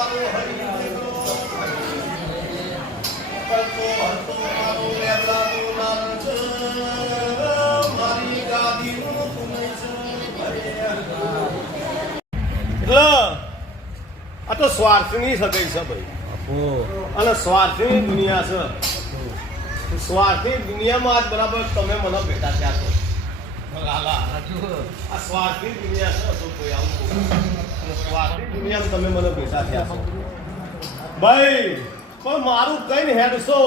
મારો હરિ કરતો હતો મારો વેલાનો નાચ મારી ગાદીનું પુનઃ એટલે આ તો સ્વાર્થની સગાઈ છે ભાઈ અને સ્વાર્થની દુનિયા છે. સ્વાર્થની દુનિયામાં આજ બરાબર તમે મને ભેટા થયા છો. આ સ્વાર્થની દુનિયા છે તો કોઈ આવું સ્વાર્થની દુનિયામાં તમે મને ભેટા થયા છો ભાઈ. પણ મારું કઈ હેડશો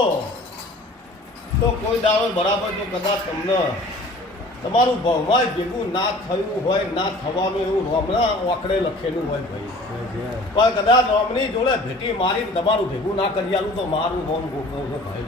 તો કોઈ દાડો બરાબર જો કદાચ તમને તમારું ભવમાં ભેગું ના થયું હોય ના થવાનું એવું રોમના ઓકડે લખેલું હોય ભાઈ. પણ કદાચ રોમની જોડે ભેટી મારી તમારું ભેગું ના કરી આલું તો મારું રોમ ગોખવું છે ભાઈ.